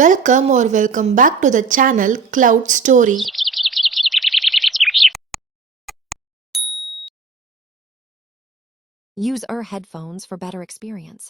Welcome back to the channel Cloud Story. Use our headphones for better experience.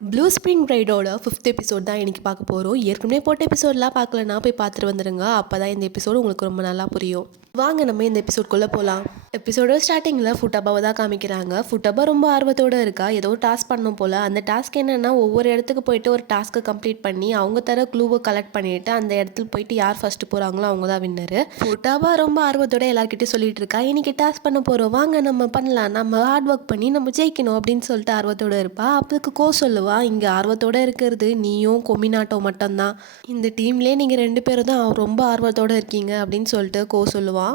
Blue spring பிரைடோட 5th episode தான் இன்றைக்கி பார்க்க போகிறோம். ஏற்கனவே போட்ட எபிசோடெலாம் பார்க்கலன்னா போய் பார்த்துட்டு வந்துடுங்க. அப்போ தான் இந்த எபிசோடு உங்களுக்கு ரொம்ப நல்லா புரியும். வாங்க நம்ம இந்த எபிசோட்குள்ளே போகலாம். எபிசோட ஸ்டார்டிங்கில் ஃபுட்டபாவை தான் காமிக்கிறாங்க. ஃபுட்டபா ரொம்ப ஆர்வத்தோடு இருக்கா. ஏதோ டாஸ்க் பண்ணணும் போல். அந்த டாஸ்க் என்னென்னா ஒவ்வொரு இடத்துக்கு போயிட்டு ஒரு டாஸ்க்கை கம்ப்ளீட் பண்ணி அவங்க தர க்ளூவை கலெக்ட் பண்ணிவிட்டு அந்த இடத்துல போயிட்டு யார் ஃபஸ்ட்டு போகிறாங்களோ அவங்க தான் வின்னரு. ஃபுட்டபா ரொம்ப ஆர்வத்தோட எல்லாருக்கிட்டையும் சொல்லிட்டு இருக்கா, இன்றைக்கி டாஸ்க் பண்ண போகிறோம், வாங்க நம்ம பண்ணலாம், நம்ம ஹார்ட் ஒர்க் பண்ணி நம்ம ஜெயிக்கணும் அப்படின்னு சொல்லிட்டு ஆர்வத்தோடு இருப்பா. அதுக்கு சொல்லுவா, இங்கே ஆர்வத்தோடு இருக்கிறது நீயும் கொமினாட்டோ மட்டும்தான். இந்த டீம்லேயே நீங்கள் 2 பேரும் தான் ரொம்ப ஆர்வத்தோடு இருக்கீங்க அப்படின்னு சொல்லிட்டு சொல்லுவான்.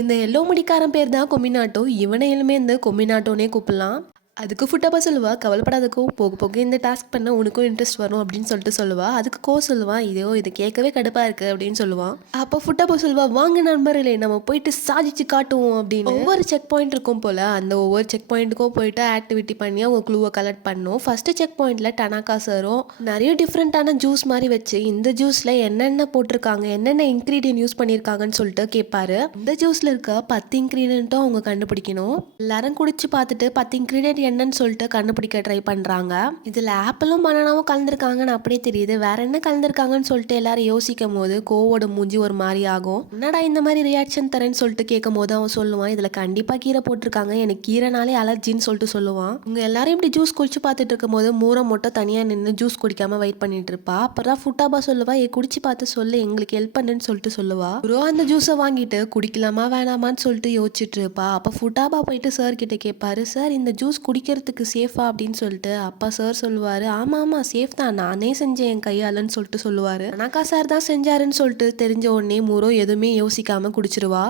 இந்த எல்லோ முடிக்காரன் பேர் தான் கொமினாட்டோ. இவனையிலுமே இந்த கொமினாட்டோனே கூப்பிடலாம். அதுக்கு ஃபுட்டபா சொல்லுவா, கவலைப்படாதக்கும், போக போக இந்த டாஸ்க் பண்ண உனக்கும் இன்ட்ரெஸ்ட் வரும் அப்படின்னு சொல்லிட்டு சொல்லுவா. அதுக்கு சொல்லுவான், இது கேட்கவே கடுப்பாக இருக்குது அப்படின்னு சொல்லுவான். அப்போ ஃபுட்டபா சொல்லுவா, வாங்க நண்பர்களே நம்ம போயிட்டு சாதிச்சு காட்டுவோம் அப்படின்னு. ஒவ்வொரு செக் பாயிண்ட் இருக்கும் போல் அந்த ஒவ்வொரு செக் பாயிண்ட்டுக்கும் போயிட்டு ஆக்டிவிட்டி பண்ணி அவங்க க்ளூவை கலெக்ட் பண்ணும். ஃபஸ்ட்டு செக் பாயிண்டில் டனாக்கா சாரும் நிறைய டிஃப்ரெண்ட்டான ஜூஸ் மாதிரி வச்சு இந்த ஜூஸில் என்னென்ன போட்டிருக்காங்க, என்னென்ன இன்க்ரீடியன்ட் யூஸ் பண்ணியிருக்காங்கன்னு சொல்லிட்டு கேட்பாரு. இந்த ஜூஸில் இருக்க 10 இன்க்ரீடியண்ட்டும் அவங்க கண்டுபிடிக்கணும். எல்லாரும் குடிச்சு பார்த்துட்டு 10 இன்க்ரீடியன்ட் என்னன்னு சொல்லிட்டு கண்டுபிடிக்க ட்ரை பண்ணுறாங்க. இதில் ஆப்பிளும் பனானாவும் கலந்துருக்காங்கன்னு அப்படியே தெரியுது. வேற என்ன கலந்துருக்காங்கன்னு சொல்லிட்டு எல்லாரும் யோசிக்கும் போது கோவோட மூஞ்சி ஒரு மாதிரி ஆகும். என்னடா இந்த மாதிரி ரியாக்ஷன் தரேன்னு சொல்லிட்டு கேட்கும் போது அவன் சொல்லுவான், இதில் கண்டிப்பாக கீரை போட்டிருக்காங்க, எனக்கு கீரைனாலே அலர்ஜின்னு சொல்லிட்டு சொல்லுவான். இவங்க எல்லாரும் இப்படி ஜூஸ் குடிச்சு பார்த்துட்டு இருக்கும் போது மூரை மட்டும் தனியாக நின்று ஜூஸ் குடிக்காம வெயிட் பண்ணிட்டு இருப்பா. அப்புறம் ஃபுட்டாபா சொல்லுவா, குடிச்சு பார்த்து சொல்லு, எங்களுக்கு ஹெல்ப் பண்ணுன்னு சொல்லிட்டு சொல்லுவா. ப்ரோ அந்த ஜூஸை வாங்கிட்டு குடிக்கலாமா வேணாமான்னு சொல்லிட்டு யோசிச்சுட்டு இருப்பா. அப்போ ஃபுட்டாபா போயிட்டு சார் கிட்ட கேட்பாரு, சார் இந்த ஜூஸ் குடிக்கிறதுக்கு சேஃபா அப்படின்னு சொல்லிட்டு. அப்பா சார் சொல்லுவார், ஆமாம் சேஃப் தான், நானே செஞ்சேன் என் கையாலன்னு சொல்லிட்டு சொல்லுவார். அனாக்கா சார் தான் செஞ்சாருன்னு சொல்லிட்டு தெரிஞ்ச உடனே மூரோ எதுவுமே யோசிக்காமல் குடிச்சிருவா.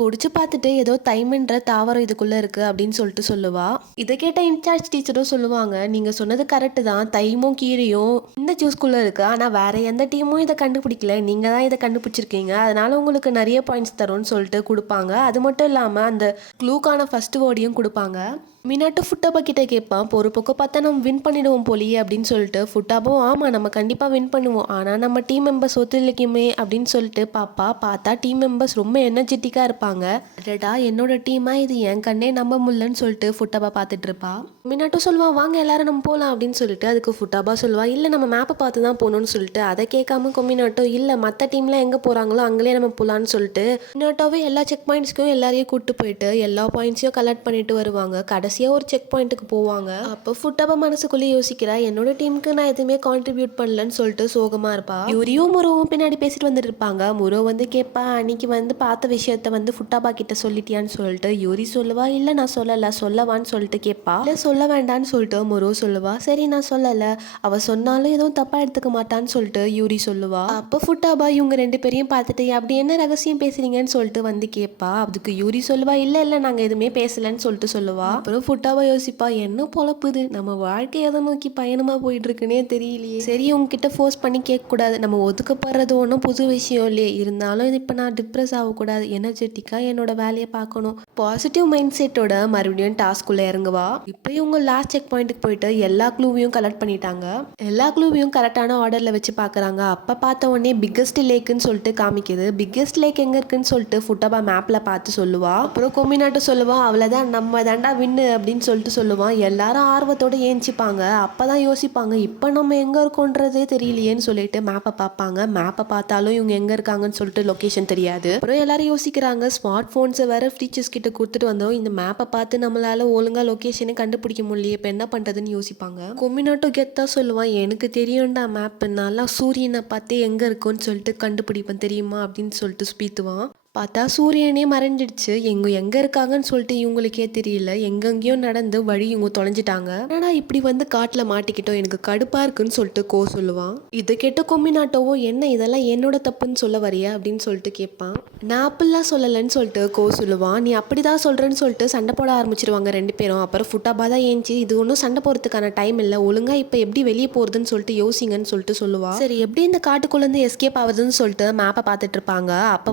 குடிச்சு பார்த்துட்டு ஏதோ தைமன்ற தாவரம் இதுக்குள்ளே இருக்குது அப்படின்னு சொல்லிட்டு சொல்லுவா. இதை கேட்ட இன்சார்ஜ் டீச்சரும் சொல்லுவாங்க, நீங்கள் சொன்னது கரெக்டு தான், தைமும் கீரையும் இந்த ஜூஸ்குள்ளே இருக்குது, ஆனால் வேற எந்த டீமும் இதை கண்டுபிடிக்கல, நீங்கள் தான் இதை கண்டுபிடிச்சிருக்கீங்க, அதனால உங்களுக்கு நிறைய பாயிண்ட்ஸ் தரும்னு சொல்லிட்டு கொடுப்பாங்க. அது மட்டும் இல்லாமல் அந்த க்ளூக்கான ஃபர்ஸ்ட் வேர்டையும் கொடுப்பாங்க. மீனாட்டு ஃபுட்டபா கிட்ட கேட்பான், ஒரு பக்கம் பார்த்தா நம்ம வின் பண்ணிடுவோம் போலியே அப்படின்னு சொல்லிட்டு. ஃபுட்டாபும் ஆமாம் நம்ம கண்டிப்பாக வின் பண்ணுவோம், ஆனால் நம்ம டீம் மெம்பர்ஸ் ஒத்துழைக்குமே அப்படின்னு சொல்லிட்டு பார்த்தா டீம் மெம்பர்ஸ் ரொம்ப எனர்ஜெட்டிக்காக இருப்பாங்க. அடடா என்னோட டீமாக இது என் கண்ணே நம்ப முடியலன்னு சொல்லிட்டு ஃபுட்டபா பார்த்துட்டு இருப்பா. மீனாட்டும் சொல்லுவான், வாங்க எல்லாரும் நம்ம போகலாம் அப்படின்னு சொல்லிட்டு. அதுக்கு ஃபுட்டபா சொல்லுவா, இல்லை நம்ம மேப்பை பார்த்து தான் போகணும்னு சொல்லிட்டு. அதை கேட்காம கொமினாட்டோ, இல்லை மற்ற டீம்லாம் எங்கே போகிறாங்களோ அங்கேயே நம்ம போகலான்னு சொல்லிட்டு மீனாட்டோவே எல்லா செக் பாயிண்ட்ஸ்க்கும் எல்லாரையும் கூப்பிட்டு போயிட்டு எல்லா பாயிண்ட்ஸையும் கலெக்ட் பண்ணிட்டு வருவாங்க. கடைசியாக ஒரு செக் பாயிண்ட்டுக்கு போவாங்க. அப்போ ஃபுட்டபா மனசுக்குள்ளே யோசிக்கிறா, என்னோட டீமுக்கு நான் எதுவுமே கான்ட்ரிபியூட் பண்ணலன்னு சொல்லிட்டு சோகமா இருப்பா. யூரியும் முரோவும் பின்னாடி பேசிட்டு வந்துட்டு இருப்பாங்க. முரோ கேட்பா, அன்னைக்கு பார்த்த விஷயத்த ஃபுட்டபா கிட்ட சொல்லிட்டியான்னு சொல்லிட்டு. யூரி சொல்லுவா, இல்லை நான் சொல்லலை, சொல்லவான்னு சொல்லிட்டு கேட்பா. இல்லை சொல்ல வேண்டான்னு சொல்லிட்டு முரோ சொல்லுவா. சரி நான் சொல்லலை, அவ சொன்னாலும் எதுவும் தப்பா எடுத்துக்க மாட்டான்னு சொல்லிட்டு யூரி சொல்லுவா. அப்போ ஃபுட்டபா இவங்க 2 பேரையும் பார்த்துட்டு, அப்படி என்ன ரகசியம் பேசுறீங்கன்னு சொல்லிட்டு கேட்பா. அதுக்கு யூரி சொல்லுவா, இல்லை நாங்கள் எதுவுமே பேசலன்னு சொல்லிட்டு சொல்லுவா. அப்புறம் ஃபுட்டாவா யோசிப்பா, என்ன பொழப்புது, நம்ம வாழ்க்கை எதை நோக்கி பயணமாக போயிட்டு இருக்குன்னே தெரியலையே. சரி உங்ககிட்ட ஃபோர்ஸ் பண்ணி கேட்கக்கூடாது, நம்ம ஒதுக்கப்படுறது ஒன்றும் புது விஷயம் இல்லையே, இருந்தாலும் இது இப்போ நான் டிப்ரெஸ் ஆகக்கூடாது, எனர்ஜெட்டிக்காக என்னோட வேலையை பார்க்கணும், பாசிட்டிவ் மைண்ட் செட்டோட மறுபடியும் டாஸ்க்குள்ளே இறங்குவா. இப்போ இவங்க லாஸ்ட் செக் பாயிண்ட்டுக்கு போயிட்டு எல்லா க்ளூவையும் கலெக்ட் பண்ணிட்டாங்க. எல்லா க்ளூவையும் கரெக்டான ஆர்டரில் வச்சு பார்க்குறாங்க. அப்போ பார்த்த உடனே பிக்கஸ்ட் லேக்குன்னு சொல்லிட்டு காமிக்குது. பிக்கஸ்ட் லேக் எங்கே இருக்குன்னு சொல்லிட்டு ஃபுட்டபா மேப்பில் பார்த்து சொல்லுவா. அப்புறம் கொமினாட்டு சொல்லுவா, அவ்வளோதான் நம்ம தாண்டா வின்னு அப்படின்னு சொல்லிட்டு சொல்லுவான். எல்லாரும் ஆர்வத்தோடு ஏஞ்சிப்பாங்க. அப்போ தான் யோசிப்பாங்க, இப்போ நம்ம எங்கே இருக்கோன்றதே தெரியலையேன்னு சொல்லிட்டு மேப்பை பார்ப்பாங்க. மேப்பை பார்த்தாலும் இவங்க எங்கே இருக்காங்கன்னு சொல்லிட்டு லொக்கேஷன் தெரியாது. அப்புறம் எல்லாரும் யோசிக்கிறாங்க, ஸ்மார்ட் ஃபோன்ஸை வேற டீச்சர்ஸ் கிட்ட கொடுத்துட்டு வந்தோம், இந்த மேப்பை பார்த்து நம்மளால ஒழுங்காக லொக்கேஷனை கண்டுபிடிக்க முடியலையே, இப்போ என்ன பண்ணுறதுன்னு யோசிப்பாங்க. கொமினாட்டோ கெத்தாக சொல்லுவான், எனக்கு தெரியும்டா மேப்பு, நல்லா சூரியனை பார்த்து எங்கே இருக்குன்னு சொல்லிட்டு கண்டுபிடிப்பேன் தெரியுமா அப்படின்னு சொல்லிட்டு ஸ்பீத்துவான். பார்த்தா சூரியனே மறைஞ்சிடுச்சு. எங்கே இருக்காங்கன்னு சொல்லிட்டு இவங்களுக்கே தெரியல. எங்கெங்கேயோ நடந்து வழி இவங்க தொலைஞ்சிட்டாங்க. ஆனால் இப்படி காட்டில் மாட்டிக்கிட்டோம், எனக்கு கடுப்பாக இருக்குன்னு சொல்லிட்டு சொல்லுவான். இதை கேட்ட கொமினாட்டோவோ, என்ன இதெல்லாம் என்னோட தப்புன்னு சொல்ல வரியா அப்படின்னு சொல்லிட்டு கேட்பான். நான் அப்படிலாம் சொல்லலைன்னு சொல்லிட்டு சொல்லுவான். நீ அப்படி தான் சொல்கிறேன்னு சொல்லிட்டு சண்டை போட ஆரம்பிச்சிருவாங்க 2 பேரும். அப்புறம் ஃபுட்டாபா தான் ஏஞ்சி, இது ஒன்றும் சண்டை போகிறதுக்கான டைம் இல்லை, ஒழுங்காக இப்போ எப்படி வெளியே போகிறதுன்னு சொல்லிட்டு யோசிங்கன்னு சொல்லிட்டு சொல்லுவான். சரி எப்படி இந்த காட்டுக்குள்ளேருந்து எஸ்கேப் ஆகுதுன்னு சொல்லிட்டு மேப்பை பார்த்துட்டு இருப்பாங்க. அப்போ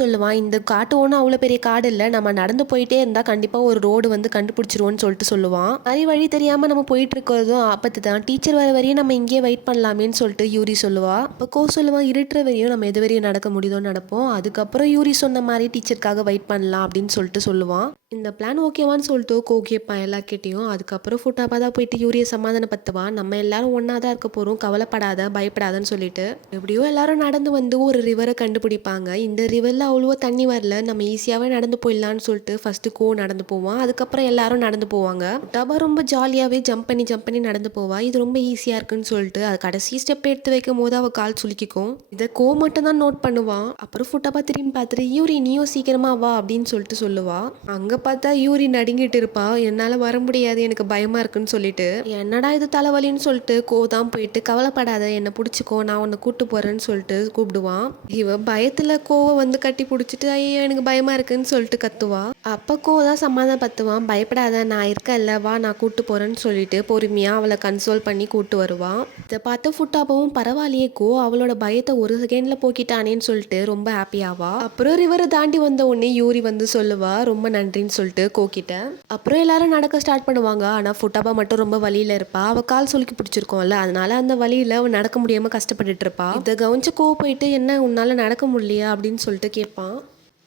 சொல்லுவான், சொல்லுவான், இந்த காட்டு ஒன்றும் அவ்வளோ பெரிய காடு இல்லை, நம்ம நடந்து போயிட்டே இருந்தால் கண்டிப்பாக ஒரு ரோடு வந்து கண்டுபிடிச்சிருவோன்னு சொல்லிட்டு சொல்லுவான். மாதிரி வழி தெரியாமல் நம்ம போயிட்டு இருக்கிறதும் ஆபத்து தான், டீச்சர் வர வரையும் நம்ம இங்கேயே வெயிட் பண்ணலாமேன்னு சொல்லிட்டு யூரி சொல்லுவா. அப்போ கோ சொல்லுவான், இருட்டுற வரையும் நம்ம எது வரையும் நடக்க முடியுதோ நடப்போம், அதுக்கப்புறம் யூரி சொன்ன மாதிரி டீச்சருக்காக வெயிட் பண்ணலாம் அப்படின்னு சொல்லிட்டு சொல்லுவான். இந்த பிளான் ஓகேவான்னு சொல்லிட்டு கோ கேட்பான் எல்லாக்கிட்டையும். அதுக்கப்புறம் ஃபுட்டாபா தான் போயிட்டு யூரியை சமாதானப்படுத்துவான். நம்ம எல்லாரும் ஒன்றா தான் இருக்க போகிறோம், கவலைப்படாத பயப்படாதன்னு சொல்லிட்டு. எப்படியோ எல்லாரும் நடந்து வந்து ஒரு ரிவரை கண்டுபிடிப்பாங்க. இந்த ரிவரில் அவ்வளோவா தண்ணி வரல, நம்ம ஈஸியாகவே நடந்து போயிடலான்னு சொல்லிட்டு ஃபஸ்ட்டு கோ நடந்து போவான். அதுக்கப்புறம் எல்லாரும் நடந்து போவாங்க. ஃபுட்டாபா ரொம்ப ஜாலியாகவே ஜம்ப் பண்ணி நடந்து போவா. இது ரொம்ப ஈஸியாக இருக்குன்னு சொல்லிட்டு அது கடைசி ஸ்டெப் எடுத்து வைக்கும் போது அவள் கால் சுலுக்கிக்கும். இதை கோ மட்டும் தான் நோட் பண்ணுவான். அப்புறம் ஃபுட்டாபா திரும்பி பார்த்துட்டு, யூரி நீயும் சீக்கிரமா வா அப்படின்னு சொல்லிட்டு சொல்லுவா. அங்கே பார்த்தா யூரி நடுங்கிட்டு இருப்பா. என்னால் வர முடியாது, எனக்கு பயமா இருக்குன்னு சொல்லிட்டு. என்னடா இது தலைவலின்னு சொல்லிட்டு கோ தான் போயிட்டு, கவலைப்படாத என்னை பிடிச்சிக்கோ, நான் உன்னை கூட்டு போறேன்னு சொல்லிட்டு கூப்பிடுவான். இவ பயத்துல கோவை வந்து கட்டி பிடிச்சிட்டு, ஐயோ எனக்கு பயமா இருக்குன்னு சொல்லிட்டு கத்துவா. அப்ப கோ தான் சமாதானப்படுத்துவான், பயப்படாத நான் இருக்கேன்ல வா நான் கூட்டு போறேன்னு சொல்லிட்டு பொறுமையா அவளை கன்சோல் பண்ணி கூட்டு வருவான். இதை பார்த்து ஃபுட்டாபாவும் பரவாயில்லையே கோ அவளோட பயத்தை ஒரு செகண்ட்ல போக்கிட்டானேன்னு சொல்லிட்டு ரொம்ப ஹாப்பியாவா. அப்புறம் ரிவரை தாண்டி வந்த உடனே யூரி வந்து சொல்லுவா ரொம்ப நன்றின்னு சொல்லிட்டு கோக்கிட்ட. அப்புறம் எல்லாரும் நடக்க ஸ்டார்ட் பண்ணுவாங்க. ஆனால் ஃபுட்டாபா மட்டும் ரொம்ப வலியில இருப்பா. அவள் கால் சுலுக்கி பிடிச்சிருக்கோம்ல, அதனால அந்த வலியில அவள் நடக்க முடியாம கஷ்டப்பட்டுட்டு இருப்பா. இதை கவனிச்சு கோ போயிட்டு, என்ன உன்னால நடக்க முடியலையா அப்படின்னு சொல்லிட்டு கேட்பான்.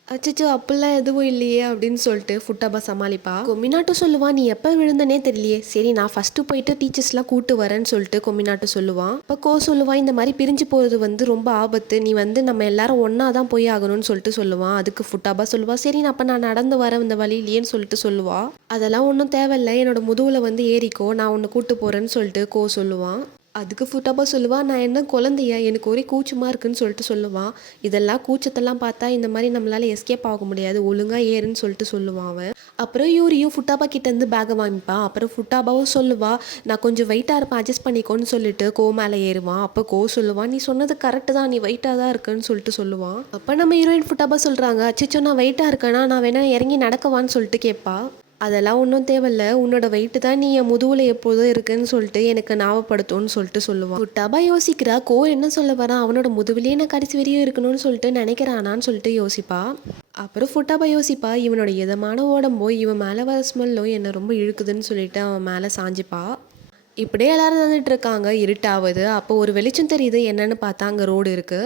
அச்சச்சோ அப்படிலாம் எதுவும் இல்லையே அப்படின்னு சொல்லிட்டு ஃபுட்டாபா சமாளிப்பா. கொமினாட்டோ சொல்லுவான், நீ எப்போ விழுந்தனே தெரியலையே, சரி நான் ஃபஸ்ட்டு போயிட்டு டீச்சர்ஸ்லாம் கூட்டு வரேன்னு சொல்லிட்டு கொமினாட்டோ சொல்லுவான். இப்போ கோ சொல்லுவான், இந்த மாதிரி பிரிஞ்சு போகிறது வந்து ரொம்ப ஆபத்து, நீ வந்து நம்ம எல்லாரும் ஒன்றா தான் போய் ஆகணும்னு சொல்லிட்டு சொல்லுவான். அதுக்கு ஃபுட்டாபா சொல்லுவா, சரி நான் அப்போ நான் நடந்து வரேன் இந்த வழியிலேன்னு சொல்லிட்டு சொல்லுவா. அதெல்லாம் ஒன்றும் தேவையில்லை, என்னோட முதுகில் வந்து ஏறிக்கோ, நான் உன்னை கூட்டு போகிறேன்னு சொல்லிட்டு கோ சொல்லுவான். அதுக்கு ஃபுட்டாபா சொல்லுவான், நான் என்ன குழந்தையா, எனக்கு ஒரே கூச்சமாக இருக்குன்னு சொல்லிட்டு சொல்லுவான். இதெல்லாம் கூச்சத்தெல்லாம் பார்த்தா இந்த மாதிரி நம்மளால் எஸ்கேப் ஆக முடியாது, ஒழுங்காக ஏறுன்னு சொல்லிட்டு சொல்லுவான் அவன். அப்புறம் யூரியும் ஃபுட்டாபா கிட்டேருந்து பேக்கை வாங்கிப்பான். அப்புறம் ஃபுட்டாபாவும் சொல்லுவா, நான் கொஞ்சம் வெயிட்டாக இருப்பேன் அட்ஜஸ்ட் பண்ணிக்கோன்னு சொல்லிட்டு கோ மேலே ஏறுவான். அப்போ கோ சொல்லுவான், நீ சொன்னது கரெக்டு தான், நீ வெயிட்டாக தான் இருக்குன்னு சொல்லிட்டு சொல்லுவான். அப்போ நம்ம ஹீரோயின் ஃபுட்டாபா சொல்கிறாங்க, அச்சோ நான் வெயிட்டாக இருக்கேனா, நான் வேணா இறங்கி நடக்கவான்னு சொல்லிட்டு கேட்பா. அதெல்லாம் ஒன்றும் தேவையில்ல, உன்னோட வெயிட்டு தான் நீ என் முதுகில் எப்போதும் இருக்குன்னு சொல்லிட்டு எனக்கு ஞாபகப்படுத்தும்னு சொல்லிட்டு சொல்லுவான். ஃபுட்டாபா யோசிக்கிறா, கோ என்ன சொல்ல வரான், அவனோட முதுகுலேயே நான் கடைசி வரையும் இருக்கணும்னு சொல்லிட்டு நினைக்கிறானான்னு சொல்லிட்டு யோசிப்பா. அப்புறம் ஃபுட்டாபா யோசிப்பா, இவனோட இதமான உடம்போ இவன் மேலே வர ஸ்மெல்லோ என்னை ரொம்ப இழுக்குதுன்னு சொல்லிட்டு அவன் மேலே சாஞ்சிப்பா. இப்படியே எல்லாரும் வந்துட்டு இருக்காங்க, இருட்டாவது. அப்போ ஒரு வெளிச்சம் தெரியுது, என்னன்னு பார்த்தா அங்கே ரோடு இருக்கு.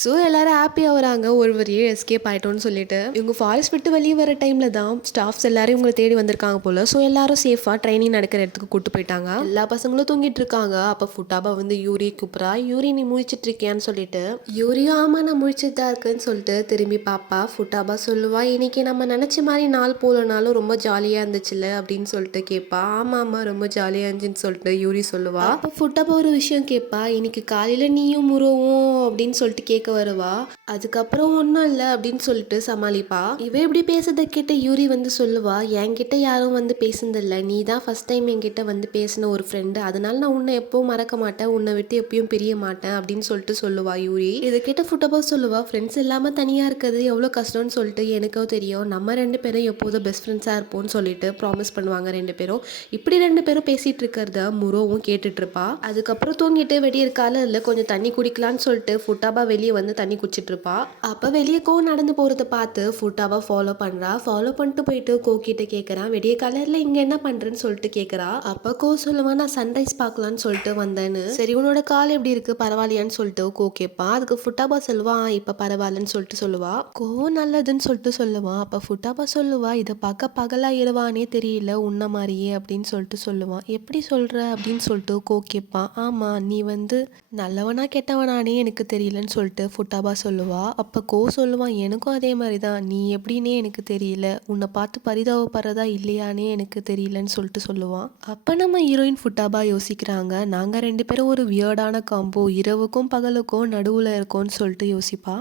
ஸோ எல்லாரும் ஹாப்பியாக வராங்க, ஒரு வழியே எஸ்கேப் ஆகிட்டோன்னு சொல்லிட்டு. இவங்க ஃபாரஸ்ட் விட்டு வெளியே வர டைமில் தான் ஸ்டாஃப்ஸ் எல்லாரும் இவங்களை தேடி வந்திருக்காங்க போல். ஸோ எல்லாரும் சேஃபாக ட்ரைனிங் நடக்கிற இடத்துக்கு கூட்டு போயிட்டாங்க. எல்லா பசங்களும் தூங்கிட்டு இருக்காங்க. அப்போ ஃபுட்டாபா வந்து யூரி கூப்பிட்றா, யூரி நீ முழிச்சிட்டு இருக்கியான்னு சொல்லிட்டு. யூரியும் ஆமாம் நான் முழிச்சிட்டு தான் இருக்குன்னு சொல்லிட்டு திரும்பி பாப்பா. ஃபுட்டாபா சொல்லுவா, இன்னைக்கு நம்ம நினச்ச மாதிரி நாள் போலனாலும் ரொம்ப ஜாலியாக இருந்துச்சுல்ல அப்படின்னு சொல்லிட்டு கேட்பா. ஆமாம் ஆமாம் ரொம்ப ஜாலியாக இருந்துச்சுன்னு சொல்லிட்டு யூரி சொல்லுவா. அப்போ ஃபுட்டாபா ஒரு விஷயம் கேட்பா, இன்னைக்கு காலையில் நீயும் முருவும் அப்படின்னு சொல்லிட்டு கேட்க வருவா. அதுக்கப்புறம் ஒன்றும் இல்லை அப்படின்னு சொல்லிட்டு சமாளிப்பா. இவ எப்படி பேசுறதை கேட்ட யூரி வந்து சொல்லுவா, என்கிட்ட யாரும் வந்து பேசுனதில்லை, நீ தான் ஃபர்ஸ்ட் டைம் என்கிட்ட வந்து பேசின ஒரு ஃப்ரெண்டு, அதனால நான் உன்னை எப்பவும் மறக்க மாட்டேன், உன்னை விட்டு எப்பயும் பிரிய மாட்டேன் அப்படின்னு சொல்லிட்டு சொல்லுவா யூரி. இதை கேட்ட ஃபுட்டாபா சொல்லுவா, ஃப்ரெண்ட்ஸ் இல்லாமல் தனியாக இருக்கிறது எவ்வளோ கஷ்டம்னு சொல்லிட்டு எனக்கோ தெரியும், நம்ம ரெண்டு பேரும் எப்போதும் பெஸ்ட் ஃப்ரெண்ட்ஸாக இருப்போம்னு சொல்லிட்டு ப்ராமிஸ் பண்ணுவாங்க ரெண்டு பேரும். இப்படி ரெண்டு பேரும் பேசிட்டு இருக்கிறத முரோவும் கேட்டுட்டு இருப்பா. அதுக்கப்புறம் தூங்கிட்டு வெடியிருக்கால இல்லை கொஞ்சம் தண்ணி குடிக்கலான்னு சொல்லிட்டு ஃபுட்டாபா வெளியே வந்து தண்ணி குடிச்சிட்டு இருப்பா. அப்ப வெளியே கோ நடந்து போறத பார்த்து ஃபுட்டாபா ஃபாலோ பண்றா. ஃபாலோ பண்ணிட்டு போயிட்டு கோ கிட்ட கேட்கறான், வெடிய கலர்ல இங்க என்ன பண்றேன்னு சொல்லிட்டு கேட்கறா. அப்ப கோ சொல்லுவான், நான் சன்ரைஸ் பார்க்கலான்னு சொல்லிட்டு வந்தேன்னு. சரி உன்னோட கால் எப்படி இருக்கு பரவாயில்லையான்னு சொல்லிட்டு கோ கேட்பான். அதுக்கு ஃபுட்டாபா சொல்லுவான், இப்ப பரவாயில்லன்னு சொல்லிட்டு சொல்லுவா. கோ நல்லதுன்னு சொல்லிட்டு சொல்லுவான். அப்ப ஃபுட்டாபா சொல்லுவா, இதை பார்க்க பகலா இரவானே தெரியல உன்ன மாதிரியே அப்படின்னு சொல்லிட்டு சொல்லுவான். எப்படி சொல்ற அப்படின்னு சொல்லிட்டு கோ கேட்பான். ஆமா நீ வந்து நல்லவனா கெட்டவனானே எனக்கு தெரியலன்னு சொல்லிட்டு ஃபுட்டாபா சொல்லுவா. அப்போ கோ சொல்லுவான், எனக்கும் அதே மாதிரி தான், நீ எப்படின்னே எனக்கு தெரியல, உன்னை பார்த்து பரிதாபப்படுறதா இல்லையானே எனக்கு தெரியலன்னு சொல்லிட்டு சொல்லுவான். அப்போ நம்ம ஹீரோயின் ஃபுட்டாபா யோசிக்கிறாங்க, நாங்கள் ரெண்டு பேரும் ஒரு வியர்டான காம்போ, இரவுக்கும் பகலுக்கும் நடுவில் இருக்கோன்னு சொல்லிட்டு யோசிப்பா.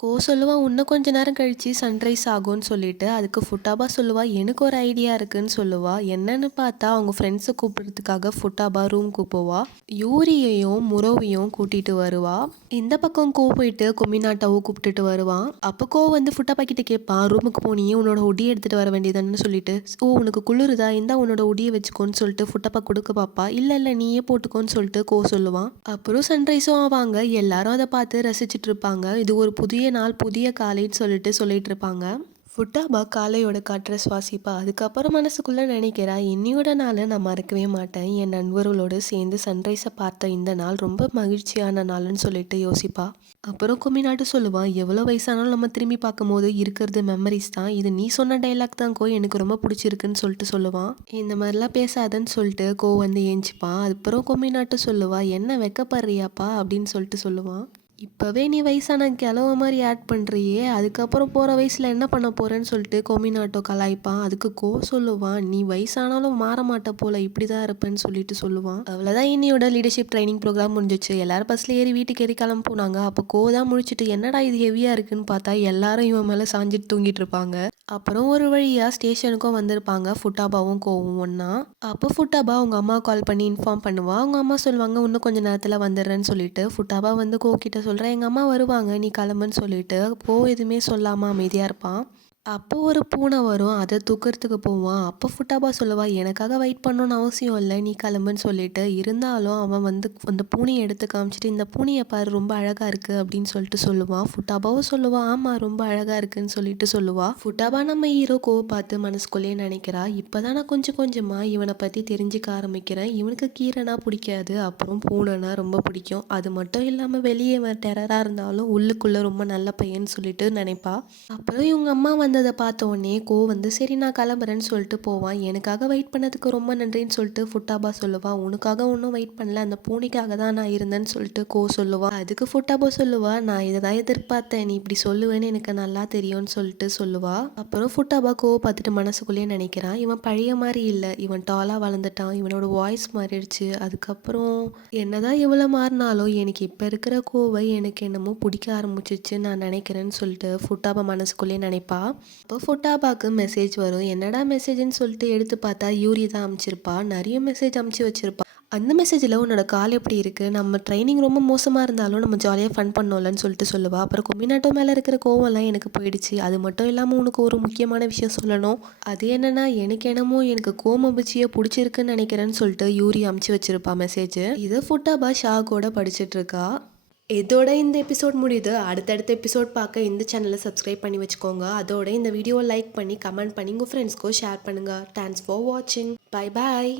கோ சொல்லுவான், இன்னும் கொஞ்ச நேரம் கழிச்சு சன்ரைஸ் ஆகும்னு சொல்லிட்டு. அதுக்கு ஃபுட்டாபா சொல்லுவா, எனக்கு ஒரு ஐடியா இருக்குன்னு சொல்லுவா. என்னன்னு பார்த்தா அவங்க ஃப்ரெண்ட்ஸை கூப்பிடுறதுக்காக ஃபுட்டாபா ரூம்க்கு போவா. யூரியையும் முரோவையும் கூட்டிட்டு வருவா. இந்த பக்கம் கோ போயிட்டு கொமினாட்டாவும் கூப்பிட்டுட்டு வருவான். அப்போ கோ வந்து ஃபுட்டாபா கிட்ட கேட்பான், ரூமுக்கு போனியே உன்னோட உடியை எடுத்துட்டு வர வேண்டியதான்னு சொல்லிட்டு. ஓ உனக்கு குளிருதா, இந்தா உன்னோட உடியை வச்சுக்கோன்னு சொல்லிட்டு ஃபுட்டாபா கொடுக்க பாப்பா. இல்லை இல்லை நீயே போட்டுக்கோன்னு சொல்லிட்டு கோ சொல்லுவான். அப்புறம் சன்ரைஸும் ஆவாங்க. எல்லாரும் அதை பார்த்து ரசிச்சுட்டு இருப்பாங்க. இது ஒரு புதிய நாள் புதிய காலைன்னு சொல்லிட்டு இருப்பாங்க. ஃபுட்டாபா காலையோட காற்றை சுவாசிப்பா. அதுக்கப்புறம் மனசுக்குள்ளே நினைக்கிறா, இன்னையோட நாளை நான் மறக்கவே மாட்டேன். என் நண்பர்களோடு சேர்ந்து சன்ரைஸை பார்த்த இந்த நாள் ரொம்ப மகிழ்ச்சியான நாள்னு சொல்லிட்டு யோசிப்பா. அப்புறம் கும்மிநாட்டு சொல்லுவான், எவ்வளோ வயசானாலும் நம்ம திரும்பி பார்க்கும்போது இருக்கிறது மெமரிஸ் தான். இது நீ சொன்ன டைலாக் தான் கோ, எனக்கு ரொம்ப பிடிச்சிருக்குன்னு சொல்லுவான். இந்த மாதிரிலாம் பேசாதன்னு சொல்லிட்டு கோ வந்து ஏஞ்சிப்பான். அப்புறம் கும்மிநாட்டு சொல்லுவா, என்ன வெக்கப்படுறியாப்பா அப்படின்னு சொல்லுவான். இப்போவே நீ வயசான கிழவ மாதிரி ஆட் பண்ணுறியே, அதுக்கப்புறம் போகிற வயசில் என்ன பண்ண போகிறேன்னு சொல்லிட்டு கொமினாட்டோ கலாய்ப்பான். அதுக்கு கோ சொல்லுவான், நீ வயசானாலும் மாற மாட்ட போல, இப்படி தான் இருப்பேன்னு சொல்லுவான். அவ்வளோதான், இன்னையோட லீடர்ஷிப் ட்ரைனிங் ப்ரோக்ராம் முடிஞ்சிச்சு. எல்லாரும் பஸ்ஸில் ஏறி வீட்டுக்கு ஏறி கிளம்ப போனாங்க. அப்போ கோ தான் முடிச்சுட்டு, என்னடா இது ஹெவியாக இருக்குன்னு பார்த்தா எல்லாரும் இவன் மேலே சாஞ்சிட்டு தூங்கிட்டு இருப்பாங்க. அப்புறம் ஒரு வழியாக ஸ்டேஷனுக்கும் வந்திருப்பாங்க ஃபுட்டாபாவும் கோவும் ஒன்றா. அப்போ ஃபுட்டாபா அவங்க அம்மா கால் பண்ணி இன்ஃபார்ம் பண்ணுவா. அவங்க அம்மா சொல்லுவாங்க, இன்னும் கொஞ்சம் நேரத்தில் வந்துடுறேன்னு சொல்லிட்டு. ஃபுட்டாபா வந்து கோ கிட்ட சொல்கிறேன், எங்கள் அம்மா வருவாங்க, நீ கிளம்புன்னு சொல்லிட்டு. கோ எதுவுமே சொல்லாமல் அமைதியாக இருப்பான். அப்போ ஒரு பூனை வரும், அதை தூக்கிறதுக்கு போவான். அப்போ ஃபுட்டாபா சொல்லுவா, எனக்காக வெயிட் பண்ணணும்னு அவசியம் இல்லை, நீ கிளம்புன்னு சொல்லிட்டு. இருந்தாலும் அவன் வந்து அந்த பூனையை எடுத்து காமிச்சிட்டு, இந்த பூனையை பாரு ரொம்ப அழகாக இருக்குது அப்படின்னு சொல்லுவான். ஃபுட்டாபாவும் சொல்லுவான், ஆமாம் ரொம்ப அழகாக இருக்குன்னு சொல்லுவா. ஃபுட்டாபா நம்ம ஹீரோ கோவை பார்த்து மனசுக்குள்ளேயே நினைக்கிறா, இப்போ தான் நான் கொஞ்சம் கொஞ்சமாக இவனை பற்றி தெரிஞ்சுக்க ஆரம்பிக்கிறேன். இவனுக்கு கீரைனா பிடிக்காது, அப்புறம் பூனைனா ரொம்ப பிடிக்கும். அது மட்டும் இல்லாமல் வெளியே டெரராக இருந்தாலும் உள்ளுக்குள்ளே ரொம்ப நல்ல பையன்னு சொல்லிட்டு நினைப்பா. அப்புறம் இவங்க அம்மா வந்ததை பார்த்த உடனே கோ வந்து சரி நான் கிளம்புறேன்னு சொல்லிட்டு போவான். எனக்காக வெயிட் பண்ணதுக்கு ரொம்ப நன்றின்னு சொல்லிட்டு ஃபுட்டாபா சொல்லுவான். உனக்காக ஒன்றும் வெயிட் பண்ணல, அந்த பூனைக்காக தான் நான் இருந்தேன்னு சொல்லிட்டு கோ சொல்லுவான். அதுக்கு ஃபுட்டாபா சொல்லுவா, நான் இதை தான் எதிர்பார்த்தேன், நீ இப்படி சொல்லுவேன்னு எனக்கு நல்லா தெரியும்னு சொல்லுவா. அப்புறம் ஃபுட்டாபா கோ பார்த்துட்டு மனசுக்குள்ளேயே நினைக்கிறான், இவன் பழைய மாதிரி இல்லை, இவன் டாலாக வளர்ந்துட்டான், இவனோட வாய்ஸ் மாறிடுச்சு. அதுக்கப்புறம் என்னதான் இவ்வளோ மாறினாலும் எனக்கு இப்போ இருக்கிற கோவை எனக்கு என்னமோ பிடிக்க ஆரம்பிச்சிச்சு நான் நினைக்கிறேன்னு சொல்லிட்டு ஃபுட்டாபா மனசுக்குள்ளேயே நினைப்பா. அப்போ ஃபுட்டாபாக்கு மெசேஜ் வரும். என்னடா மெசேஜ்னு சொல்லிட்டு எடுத்து பார்த்தா யூரி தான் அனுப்பிச்சிருப்பா. நிறைய மெசேஜ் அனுப்பிச்சு வச்சிருப்பா. அந்த மெசேஜில் உன்னோட கால் எப்படி இருக்குது, நம்ம ட்ரைனிங் ரொம்ப மோசமாக இருந்தாலும் நம்ம ஜாலியாக ஃபன் பண்ணோம்லன்னு சொல்லுவா. அப்புறம் கொமினாட்டோ மேலே இருக்கிற கோவம்லாம் எனக்கு போயிடுச்சு. அது மட்டும் இல்லாமல் உனக்கு ஒரு முக்கியமான விஷயம் சொல்லணும். அது என்னன்னா, எனக்கு கோம பஜ்ஜியை பிடிச்சிருக்குன்னு நினைக்கிறேன்னு சொல்லிட்டு யூரி அனுப்பிச்சு வச்சிருப்பா மெசேஜ். இதை ஃபுட்டாபா ஷாக்கோட படிச்சுட்டு இருக்கா. இதோட இந்த எபிசோட் முடியுது. அடுத்தடுத்த எபிசோட் பார்க்க இந்த சேனலை சப்ஸ்கிரைப் பண்ணி வச்சுக்கோங்க. அதோட இந்த வீடியோவை லைக் பண்ணி கமெண்ட் பண்ணி உங்கள் ஃப்ரெண்ட்ஸ்க்கோ ஷேர் பண்ணுங்கள். தேங்க்ஸ் ஃபார் வாட்சிங். Bye bye.